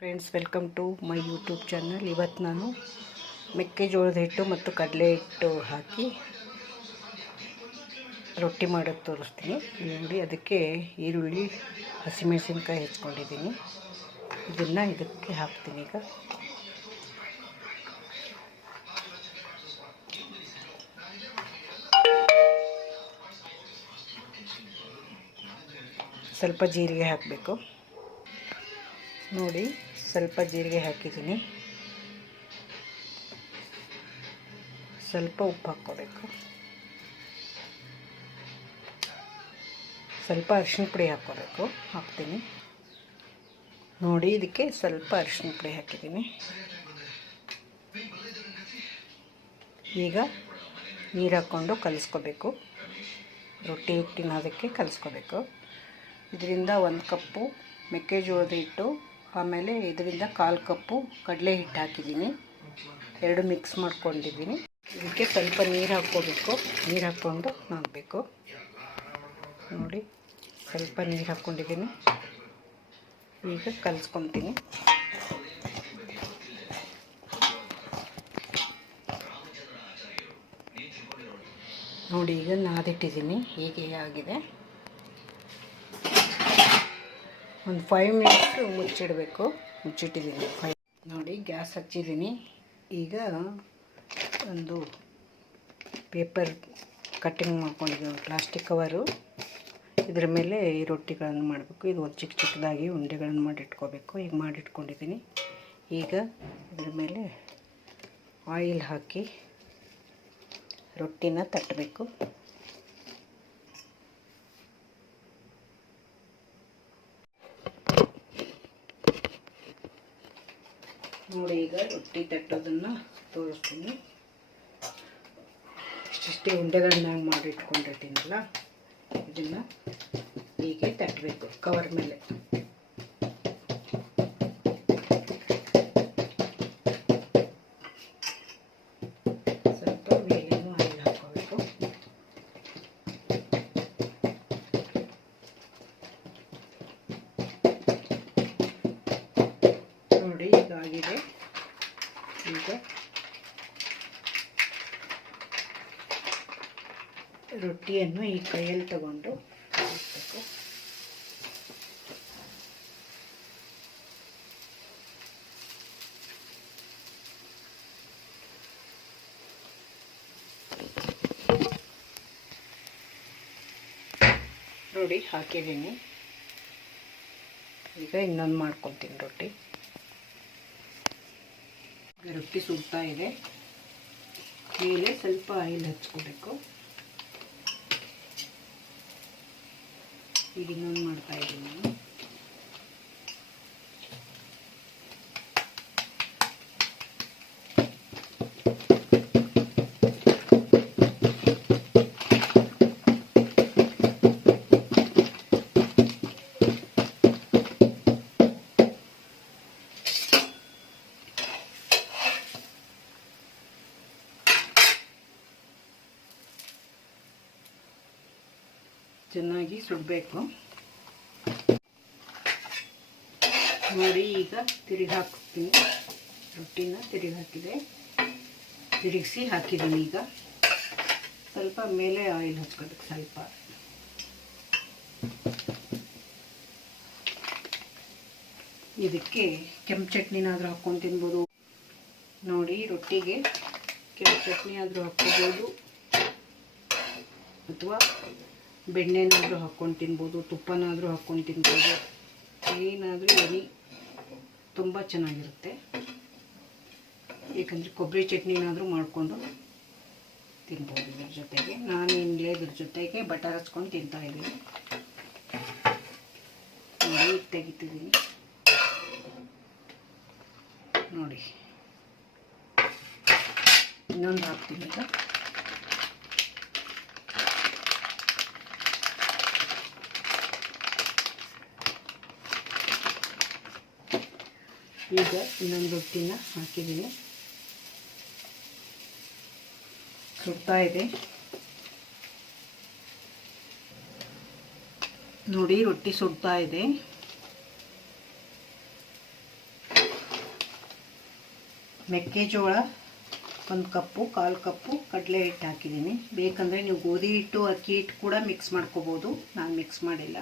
Friends welcome to my YouTube channel ಇವತ್ತು ನಾನು ಮೆಕ್ಕೆಜೋಳದ ಹಿಟ್ಟು ಮತ್ತು ಕಡಲೆ ಹಿಟ್ಟು ಹಾಕಿ ರೊಟ್ಟಿ ಮಾಡೋದು ತೋರಿಸ್ತೀನಿ. ನೋಡಿ, ಅದಕ್ಕೆ ಈರುಳ್ಳಿ, ಹಸಿಮೆಣಸಿನ್ಕಾಯಿ ಹೆಚ್ಕೊಂಡಿದ್ದೀನಿ. ಇದನ್ನು ಇದಕ್ಕೆ ಹಾಕ್ತೀನಿ ಈಗ. ಸ್ವಲ್ಪ ಜೀರಿಗೆ ಹಾಕಬೇಕು. ನೋಡಿ. ಸ್ವಲ್ಪ ಜೀರಿಗೆ ಹಾಕಿದ್ದೀನಿ. ಸ್ವಲ್ಪ ಉಪ್ಪು ಹಾಕ್ಕೋಬೇಕು. ಸ್ವಲ್ಪ ಅರಿಶಿನ ಪುಡಿ ಹಾಕ್ಕೋಬೇಕು. ಹಾಕ್ತೀನಿ. ನೋಡಿ, ಇದಕ್ಕೆ ಸ್ವಲ್ಪ ಅರಿಶಿನ ಪುಡಿ ಹಾಕಿದ್ದೀನಿ. ಈಗ ನೀರು ಹಾಕ್ಕೊಂಡು ಕಲಿಸ್ಕೋಬೇಕು. ರೊಟ್ಟಿ ಹಿಟ್ಟಿನ ಅದಕ್ಕೆ ಕಲಿಸ್ಕೋಬೇಕು. ಇದರಿಂದ ಒಂದು ಕಪ್ಪು ಮೆಕ್ಕೆಜೋಳದ ಹಿಟ್ಟು ಆಮೇಲೆ ಇದರಿಂದ ಕಾಲು ಕಪ್ಪು, ಕಡಲೆ ಹಿಟ್ಟು ಹಾಕಿದ್ದೀನಿ. ಎರಡು ಮಿಕ್ಸ್ ಮಾಡ್ಕೊಂಡಿದ್ದೀನಿ. ಇದಕ್ಕೆ ಸ್ವಲ್ಪ ನೀರು ಹಾಕ್ಕೋಬೇಕು. ನೀರು ಹಾಕ್ಕೊಂಡು ಹಾಕಬೇಕು ನೋಡಿ, ಸ್ವಲ್ಪ ನೀರು ಹಾಕ್ಕೊಂಡಿದ್ದೀನಿ. ಈಗ ಕಲಿಸ್ಕೊತೀನಿ. ನೋಡಿ, ಈಗ ನಾದಿಟ್ಟಿದ್ದೀನಿ. ಹೀಗೆ ಆಗಿದೆ. ಒಂದು ಫೈವ್ ಮಿನಿಟ್ಸ್ ಮುಚ್ಚಿಡಬೇಕು. ಮುಚ್ಚಿಟ್ಟಿದ್ದೀನಿ. ಫೈ ನೋಡಿ, ಗ್ಯಾಸ್ ಹಚ್ಚಿದ್ದೀನಿ. ಈಗ ಒಂದು ಪೇಪರ್ ಕಟ್ಟಿಂಗ್ ಮಾಡ್ಕೊಂಡಿದ್ದೀನಿ. ಪ್ಲಾಸ್ಟಿಕ್ ಕವರು ಇದರ ಮೇಲೆ ಈ ರೊಟ್ಟಿಗಳನ್ನು ಮಾಡಬೇಕು. ಇದು ಒಂದು ಚಿಕ್ಕ ಚಿಕ್ಕದಾಗಿ ಉಂಡೆಗಳನ್ನು ಮಾಡಿಟ್ಕೋಬೇಕು. ಈಗ ಮಾಡಿಟ್ಕೊಂಡಿದ್ದೀನಿ. ಈಗ ಇದರ ಮೇಲೆ ಆಯಿಲ್ ಹಾಕಿ ರೊಟ್ಟಿನ ತಟ್ಟಬೇಕು ನೋಡಿ ರೊಟ್ಟಿ ತಟ್ಟೋದನ್ನು ತೋರಿಸ್ತೀನಿ. ಇಷ್ಟಿಷ್ಟೇ ಉಂಡೆಗಳನ್ನ ಮಾಡಿ ಇಟ್ಕೊಂಡಿರ್ತೀನಲ್ಲ ಇದನ್ನು ಹೀಗೆ ತಟ್ಟಬೇಕು ಕವರ್ ಮೇಲೆ ಸ್ವಲ್ಪ ಮೇಲೇನು ಆಯಿಲ್ ಹಾಕೋಬೇಕು ನೋಡಿ ಈಗ ಆಗಿದೆ ಈಗ ರೊಟ್ಟಿಯನ್ನು ಈ ಕೈಯಲ್ಲಿ ತಗೊಂಡು ಹಾಕಬೇಕು. ನೋಡಿ, ಹಾಕಿದ್ದೀನಿ. ಈಗ ಇನ್ನೊಂದು ಮಾಡ್ಕೊತೀನಿ ರೊಟ್ಟಿ. ರೊಟ್ಟಿ ಸುಡ್ತಾ ಇದೆ. ಮೇಲೆ ಸ್ವಲ್ಪ ಆಯಿಲ್ ಹಚ್ಕೋಬೇಕು. ಈಗ ಮಾಡ್ತಾ ಚೆನ್ನಾಗಿ ಸುಡಬೇಕು. ನೋಡಿ, ಈಗ ತಿರುಗಿ ಹಾಕ್ತೀನಿ. ರೊಟ್ಟಿನ ತಿರುಗಿ ಹಾಕಿದೆ. ತಿರುಗಿಸಿ ಹಾಕಿದ್ದೀನಿ ಈಗ. ಸ್ವಲ್ಪ ಮೇಲೆ ಆಯಿಲ್ ಹಚ್ಕೋಬೇಕು ಸ್ವಲ್ಪ. ಇದಕ್ಕೆ ಕೆಂಪು ಚಟ್ನಿನಾದರೂ ಹಾಕ್ಕೊಂಡು ತಿನ್ಬೋದು. ನೋಡಿ, ರೊಟ್ಟಿಗೆ ಕೆಂಪು ಚಟ್ನಿ ಆದರೂ ಹಾಕ್ಕೋಬೋದು ಅಥವಾ ಬೆಣ್ಣೆನಾದರೂ ಹಾಕ್ಕೊಂಡು ತಿನ್ಬೋದು, ತುಪ್ಪನಾದರೂ ಹಾಕ್ಕೊಂಡು ತಿನ್ಬೋದು. ಏನಾದರೂ ಎನಿ ತುಂಬ ಚೆನ್ನಾಗಿರುತ್ತೆ. ಏಕೆಂದರೆ ಕೊಬ್ಬರಿ ಚಟ್ನಿನಾದರೂ ಮಾಡಿಕೊಂಡು ತಿನ್ಬೋದು ಇದ್ರ ಜೊತೆಗೆ. ನಾನು ಇನ್ಲೇ ಇದ್ರ ಜೊತೆಗೆ ಬಟರ್ ಹಚ್ಕೊಂಡು ತಿಂತಾ ಇದ್ದೀನಿ. ನೋಡಿ ತೆಗಿತಿದ್ದೀನಿ. ನೋಡಿ. ಇನ್ನೊಂದು ಹಾಕ್ತೀನಿ ಈಗ ಈಗ ಇನ್ನೊಂದು ರೊಟ್ಟಿನ ಹಾಕಿದ್ದೀನಿ. ಸುಡ್ತಾ ಇದೆ. ನೋಡಿ, ರೊಟ್ಟಿ ಸುಡ್ತಾ ಇದೆ. ಮೆಕ್ಕೆಜೋಳ ಒಂದು ಕಪ್ಪು, ಕಾಲು ಕಪ್ಪು, ಕಡಲೆ ಹಿಟ್ಟು ಹಾಕಿದ್ದೀನಿ. ಬೇಕಂದರೆ ನೀವು ಗೋಧಿ ಹಿಟ್ಟು, ಅಕ್ಕಿ ಹಿಟ್ಟು ಕೂಡ ಮಿಕ್ಸ್ ಮಾಡ್ಕೋಬೋದು. ನಾನು ಮಿಕ್ಸ್ ಮಾಡಿಲ್ಲ.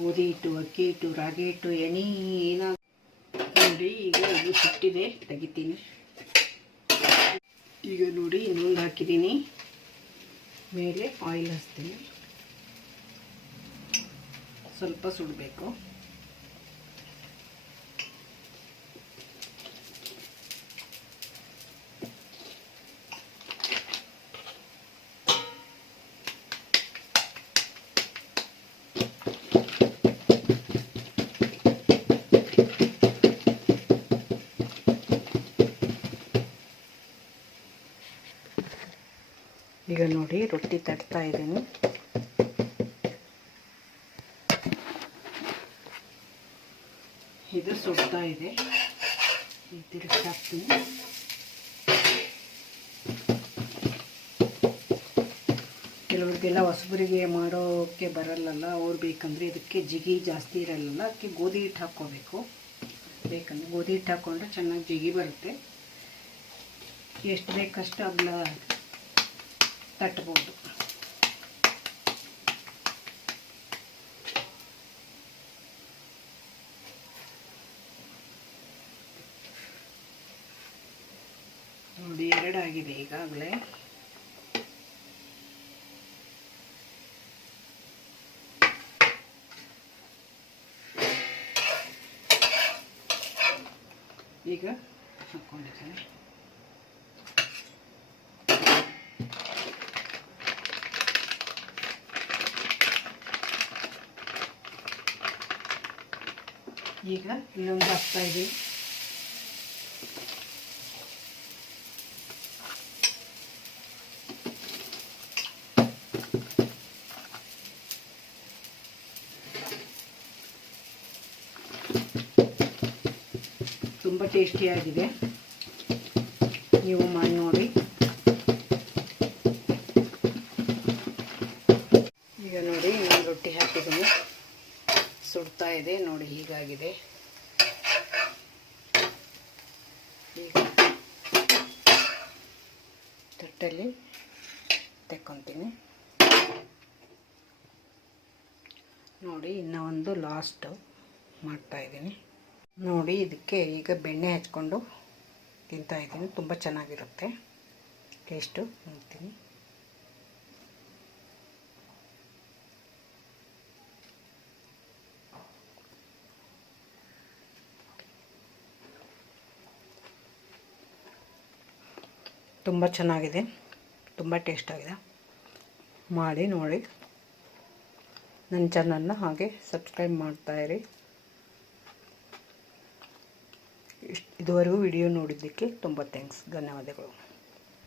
ಗೋಧಿ ಹಿಟ್ಟು ಅಕ್ಕಿ ಹಿಟ್ಟು ರಾಗಿ ಹಿಟ್ಟು ಎನಿ ಏನಾದ್ರು ನೋಡಿ ಈಗ ಇದು ಸುಟ್ಟಿದೆ, ತೆಗಿತೀನಿ. ಈಗ ನೋಡಿ ಇನ್ನೊಂದು ಹಾಕಿದ್ದೀನಿ. ಮೇಲೆ ಆಯಿಲ್ ಹಚ್ತೀನಿ ಸ್ವಲ್ಪ ಸುಡಬೇಕು. ನೋಡಿ ರೊಟ್ಟಿ ತಟ್ತಾ ಇದ್ದೀನಿ. ಇದು ಸುಡ್ತಾ ಇದೆ. ಈ ತಿರುಗಿ ಹಾಕ್ತೀನಿ ಕೆಲವ್ರಿಗೆಲ್ಲ ಹೊಸಬರಿಗೆ ಮಾಡೋಕ್ಕೆ ಬರಲ್ಲಲ್ಲ, ಅವ್ರು ಬೇಕಂದರೆ ಇದಕ್ಕೆ ಜಿಗಿ ಜಾಸ್ತಿ ಇರಲ್ಲ ಅದಕ್ಕೆ ಗೋಧಿ ಹಿಟ್ಟು ಹಾಕ್ಕೋಬೇಕು. ಬೇಕಂದ್ರೆ ಗೋಧಿ ಹಿಟ್ಟು ಹಾಕ್ಕೊಂಡ್ರೆ ಚೆನ್ನಾಗಿ ಜಿಗಿ ಬರುತ್ತೆ. ಎಷ್ಟು ಬೇಕಷ್ಟು ಅದನ್ನ ತಟ್ಬೋದು ನೋಡಿ ಎರಡಾಗಿದೆ ಈಗಾಗಲೇ. ಈಗ ಹಾಕ್ಕೊಂಡಿದ್ದೇನೆ ಈಗ ಇನ್ನೊಂದು ಹಾಕ್ತಾ ಇದೆ. ತುಂಬ ಟೇಸ್ಟಿಯಾಗಿದೆ ನೀವು ಮಾಡಿ ನೋಡಿ. ಈಗ ನೋಡಿ ಇನ್ನೊಂದು ರೊಟ್ಟಿ ಹಾಕಿದ್ದೀನಿ. ಸುಡ್ತಾ ಇದೆ. ನೋಡಿ, ಹೀಗಾಗಿದೆ. ಈಗ ತಟ್ಟಲ್ಲಿ ತೆಕ್ಕೊತೀನಿ. ನೋಡಿ, ಇನ್ನು ಒಂದು ಲಾಸ್ಟು ಮಾಡ್ತಾಯಿದ್ದೀನಿ ನೋಡಿ, ಇದಕ್ಕೆ ಈಗ ಬೆಣ್ಣೆ ಹಚ್ಕೊಂಡು ತಿಂತಾ ಇದ್ದೀನಿ. ತುಂಬ ಚೆನ್ನಾಗಿರುತ್ತೆ. ಟೇಸ್ಟು ನೋಡ್ತೀನಿ. ತುಂಬ ಚೆನ್ನಾಗಿದೆ. ತುಂಬ ಟೇಸ್ಟ್ ಆಗಿದೆ. ಮಾಡಿ ನೋಡಿ. ನನ್ನ ಚಾನಲ್ನ ಹಾಗೆ ಸಬ್ಸ್ಕ್ರೈಬ್ ಮಾಡ್ತಾಯಿರಿ ಇದುವರೆಗೂ ವಿಡಿಯೋ ನೋಡಿದ್ದಕ್ಕೆ ತುಂಬ ಥ್ಯಾಂಕ್ಸ್ ಧನ್ಯವಾದಗಳು.